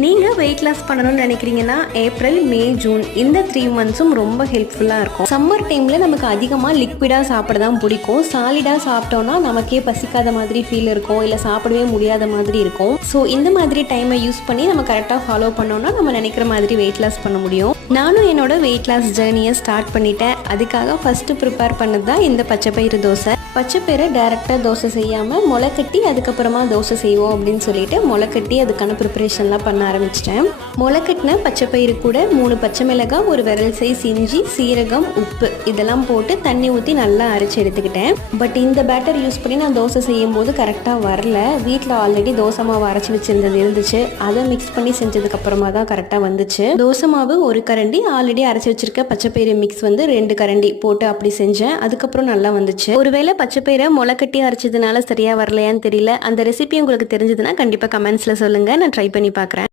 நீங்கள் weight loss பண்ணணும்னு நினைக்கிறீங்கன்னா ஏப்ரல் மே ஜூன் இந்த 3 மந்த்ஸும் ரொம்ப ஹெல்ப்ஃபுல்லாக இருக்கும். சம்மர் டைமில் நமக்கு அதிகமாக லிக்விடாக சாப்பிட தான் பிடிக்கும். சாலிடாக சாப்பிட்டோன்னா நமக்கே பசிக்காத மாதிரி ஃபீல் இருக்கும், இல்லை சாப்பிடவே முடியாத மாதிரி இருக்கும். ஸோ இந்த மாதிரி டைமை யூஸ் பண்ணி நம்ம கரெக்டாக ஃபாலோ பண்ணோன்னா நம்ம நினைக்கிற மாதிரி வெயிட் லாஸ் பண்ண முடியும். நானும் என்னோட வெயிட் லாஸ் ஜேர்னியை ஸ்டார்ட் பண்ணிட்டேன். அதுக்காக ஃபஸ்ட்டு ப்ரிப்பேர் பண்ணது தான் இந்த பச்சைப்பயிறு தோசை. பச்சைப்பயிரை டேரெக்டாக தோசை செய்யாமல் முளைக்கட்டி அதுக்கப்புறமா தோசை செய்வோம் அப்படின்னு சொல்லிட்டு முளைக்கட்டி அதுக்கான ப்ரிப்பரேஷன்லாம் பண்ண ஆரம்பிச்சிட்டேன். முளைக்கட்டின பச்சைப்பயிறு கூட 3 பச்சை மிளகாய், ஒரு விரல் சைஸ் இஞ்சி, சீரகம், உப்பு இதெல்லாம் போட்டு தண்ணி ஊற்றி நல்லா அரைச்சி எடுத்துக்கிட்டேன். பட் இந்த பேட்டர் யூஸ் பண்ணி நான் தோசை செய்யும் போது கரெக்டாக வரல. வீட்டில் ஆல்ரெடி தோசை மாவு அரைச்சி வச்சிருந்தது இருந்துச்சு, அதை மிக்ஸ் பண்ணி செஞ்சதுக்கப்புறமா தான் கரெக்டாக வந்துச்சு. தோசை மாவு 1 கரண்டி, ஆல்ரெடி அரைச்சி வச்சிருக்க பச்சைப்பயிறு மிக்ஸ் 2 கரண்டி போட்டு அப்படி செஞ்சேன். அதுக்கப்புறம் நல்லா வந்துச்சு. ஒருவேளை பச்சைப்பயிரை முளைக்கட்டி அரைச்சதுனால சரியாக வரலையான்னு தெரியல. அந்த ரெசிபி உங்களுக்கு தெரிஞ்சதுன்னா கண்டிப்பாக கமெண்ட்ஸில் சொல்லுங்கள், நான் ட்ரை பண்ணி பார்க்குறேன்.